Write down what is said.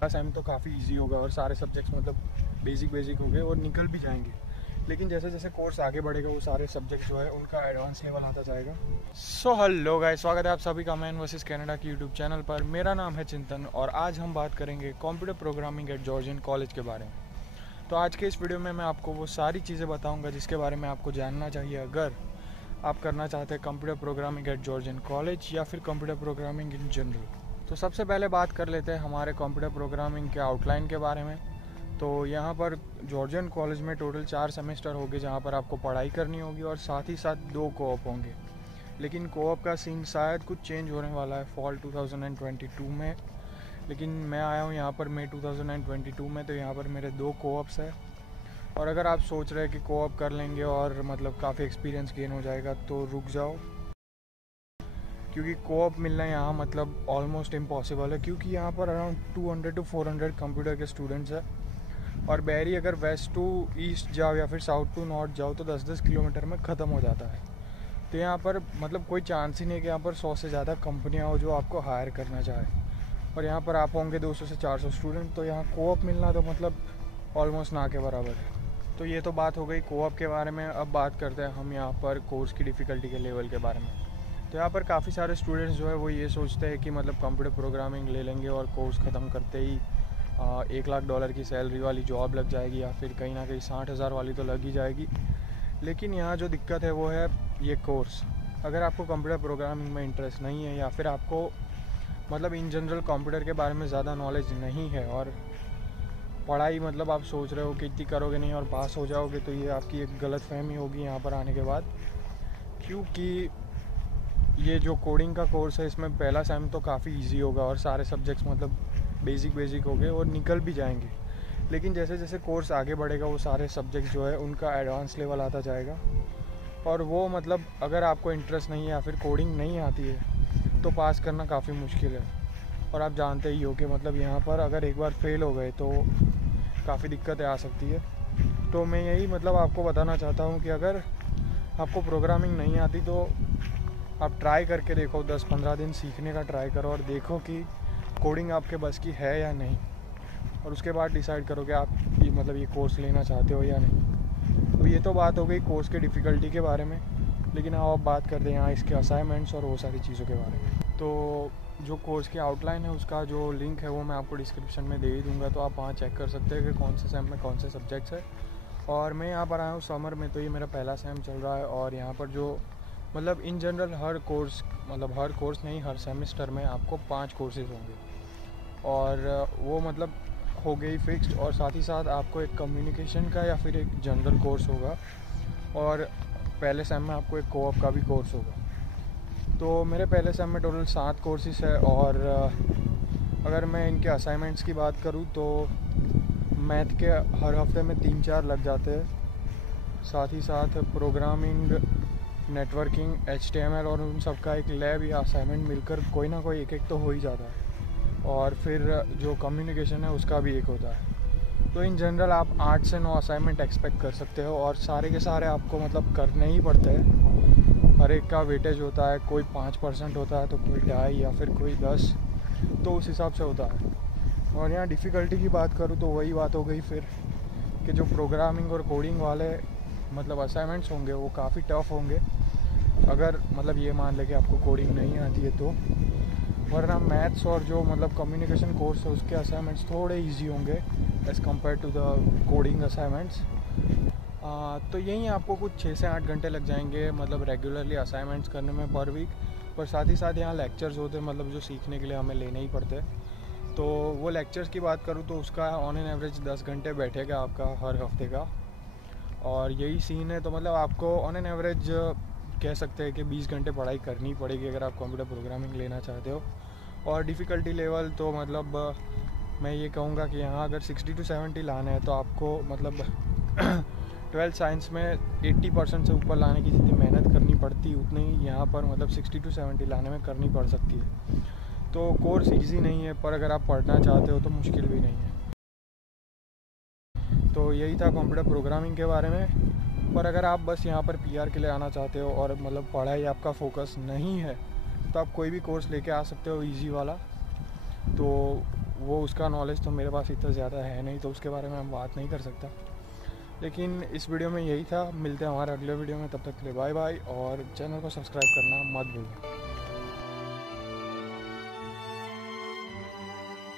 Time तो काफ़ी easy होगा और सारे सब्जेक्ट्स मतलब बेसिक हो गए और निकल भी जाएंगे। लेकिन जैसे जैसे कोर्स आगे बढ़ेगा वो सारे सब्जेक्ट जो है उनका एडवांस लेवल आता जाएगा। सो हेलो गाइस, स्वागत है आप सभी का मैन वर्सेस कनाडा की यूट्यूब चैनल पर। मेरा नाम है चिंतन और आज हम बात करेंगे computer programming at Georgian College के बारे में। तो आज के इस वीडियो में मैं आपको वो सारी चीज़ें बताऊँगा जिसके बारे में आपको जानना चाहिए अगर आप करना चाहते हैं computer programming at Georgian College या फिर कंप्यूटर प्रोग्रामिंग इन जनरल। तो सबसे पहले बात कर लेते हैं हमारे कंप्यूटर प्रोग्रामिंग के आउटलाइन के बारे में। तो यहाँ पर जॉर्जियन कॉलेज में टोटल 4 सेमेस्टर होंगे जहाँ पर आपको पढ़ाई करनी होगी और साथ ही साथ 2 कोऑप होंगे। लेकिन कोऑप का सीन शायद कुछ चेंज होने वाला है फॉल 2022 में। लेकिन मैं आया हूँ यहाँ पर मई 2022 में, तो यहाँ पर मेरे 2 कोऑप्स है। और अगर आप सोच रहे हैं कि कोऑप कर लेंगे और मतलब काफ़ी एक्सपीरियंस गेन हो जाएगा तो रुक जाओ, क्योंकि कोऑप मिलना यहाँ मतलब ऑलमोस्ट इम्पॉसिबल है। क्योंकि यहाँ पर अराउंड 200 to 400 कंप्यूटर के स्टूडेंट्स हैं और बैरी अगर वेस्ट टू ईस्ट जाओ या फिर साउथ टू नॉर्थ जाओ तो 10-10 किलोमीटर में ख़त्म हो जाता है। तो यहाँ पर मतलब कोई चांस ही नहीं है कि यहाँ पर 100 से ज़्यादा कंपनियाँ हो जो आपको हायर करना चाहे। और यहाँ पर आप होंगे 200 से 400 स्टूडेंट, तो यहाँ कोऑप मिलना तो मतलब ऑलमोस्ट ना के बराबर है। तो ये तो बात हो गई कोऑप के बारे में। अब बात करते हैं हम यहाँ पर कोर्स की डिफ़िकल्टी के लेवल के बारे में। तो यहाँ पर काफ़ी सारे स्टूडेंट्स जो है वो ये सोचते हैं कि मतलब कंप्यूटर प्रोग्रामिंग ले लेंगे और कोर्स ख़त्म करते ही $1 लाख की सैलरी वाली जॉब लग जाएगी या फिर कहीं ना कहीं 60,000 वाली तो लग ही जाएगी। लेकिन यहाँ जो दिक्कत है वो है ये कोर्स। अगर आपको कंप्यूटर प्रोग्रामिंग में इंटरेस्ट नहीं है या फिर आपको मतलब इन जनरल कंप्यूटर के बारे में ज़्यादा नॉलेज नहीं है और पढ़ाई मतलब आप सोच रहे हो कि इतनी करोगे नहीं और पास हो जाओगे, तो ये आपकी एक गलतफहमी होगी यहाँ पर आने के बाद। क्योंकि ये जो कोडिंग का कोर्स है इसमें पहला सेम तो काफ़ी इजी होगा और सारे सब्जेक्ट्स मतलब बेसिक हो गए और निकल भी जाएंगे। लेकिन जैसे जैसे कोर्स आगे बढ़ेगा वो सारे सब्जेक्ट्स जो है उनका एडवांस लेवल आता जाएगा। और वो मतलब अगर आपको इंटरेस्ट नहीं है या फिर कोडिंग नहीं आती है तो पास करना काफ़ी मुश्किल है। और आप जानते ही हो कि मतलब यहाँ पर अगर एक बार फेल हो गए तो काफ़ी दिक्कतें आ सकती है। तो मैं यही मतलब आपको बताना चाहता हूँ कि अगर आपको प्रोग्रामिंग नहीं आती तो आप ट्राई करके देखो, 10-15 दिन सीखने का ट्राई करो और देखो कि कोडिंग आपके बस की है या नहीं। और उसके बाद डिसाइड करो कि आप ये कोर्स लेना चाहते हो या नहीं। तो ये तो बात हो गई कोर्स के डिफ़िकल्टी के बारे में। लेकिन अब बात करते हैं यहाँ इसके असाइनमेंट्स और वो सारी चीज़ों के बारे में। तो जो कोर्स की आउटलाइन है उसका जो लिंक है वो मैं आपको डिस्क्रिप्शन में दे ही दूँगा, तो आप वहाँ चेक कर सकते हैं कि कौन से सेम में कौन से सब्जेक्ट्स है। और मैं यहाँ पर आया हूँ समर में, तो ये मेरा पहला सेम चल रहा है। और यहाँ पर जो मतलब इन जनरल हर कोर्स नहीं, हर सेमेस्टर में आपको 5 कोर्सेज़ होंगे और वो मतलब हो गई फिक्स्ड। और साथ ही साथ आपको एक कम्युनिकेशन का या फिर एक जनरल कोर्स होगा और पहले सेम में आपको एक कोऑप का भी कोर्स होगा। तो मेरे पहले सेम में टोटल 7 कोर्सेज़ है। और अगर मैं इनके असाइनमेंट्स की बात करूँ तो मैथ के हर हफ्ते में 3-4 लग जाते हैं। साथ ही साथ प्रोग्रामिंग, नेटवर्किंग, HTML और उन सब का एक लैब या असाइनमेंट मिलकर कोई ना कोई एक तो हो ही जाता है। और फिर जो कम्युनिकेशन है उसका भी एक होता है। तो इन जनरल आप 8 से 9 असाइनमेंट एक्सपेक्ट कर सकते हो और सारे के सारे आपको मतलब करने ही पड़ते हैं। हर एक का वेटेज होता है, कोई 5% होता है तो कोई 2.5 या फिर कोई 10, तो उस हिसाब से होता है। और यहाँ डिफ़िकल्टी की बात करूँ तो वही बात हो गई फिर कि जो प्रोग्रामिंग और कोडिंग वाले मतलब असाइनमेंट्स होंगे वो काफ़ी टफ़ होंगे अगर मतलब ये मान ले कि आपको कोडिंग नहीं आती है तो। वरना मैथ्स और जो मतलब कम्युनिकेशन कोर्स है उसके असाइनमेंट्स थोड़े इजी होंगे as compared to the coding assignments. तो यहीं आपको कुछ 6 से 8 घंटे लग जाएंगे मतलब रेगुलरली असाइनमेंट्स करने में पर वीक। पर साथ ही साथ यहाँ लेक्चर्स होते हैं मतलब जो सीखने के लिए हमें लेने ही पड़ते हैं। तो वो लेक्चर्स की बात करूँ तो उसका ऑन एन एवरेज 10 घंटे बैठेगा आपका हर हफ्ते का। और यही सीन है। तो मतलब आपको ऑन एन एवरेज कह सकते हैं कि 20 घंटे पढ़ाई करनी पड़ेगी अगर आप कंप्यूटर प्रोग्रामिंग लेना चाहते हो। और डिफ़िकल्टी लेवल तो मतलब मैं ये कहूँगा कि यहाँ अगर 60 to 70 लाना है तो आपको मतलब 12th साइंस में 80% से ऊपर लाने की जितनी मेहनत करनी पड़ती उतनी यहाँ पर मतलब 60 to 70 लाने में करनी पड़ सकती है। तो कोर्स इजी नहीं है, पर अगर आप पढ़ना चाहते हो तो मुश्किल भी नहीं है। तो यही था कंप्यूटर प्रोग्रामिंग के बारे में। पर अगर आप बस यहाँ पर PR के लिए आना चाहते हो और मतलब पढ़ाई आपका फोकस नहीं है तो आप कोई भी कोर्स लेके आ सकते हो इजी वाला। तो वो उसका नॉलेज तो मेरे पास इतना ज़्यादा है नहीं, तो उसके बारे में मैं बात नहीं कर सकता। लेकिन इस वीडियो में यही था। मिलते हैं हमारे अगले वीडियो में, तब तक के लिए बाय बाय, और चैनल को सब्सक्राइब करना मत भूलना।